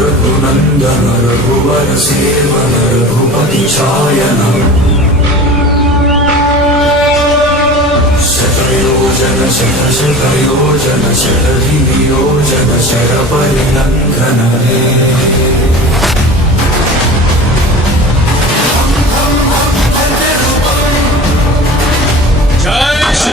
Raghunandan रघुवर seven Raghupati चायन शतयोजन शतशतयोजन शतधियोजन शरपरिनन्दन हे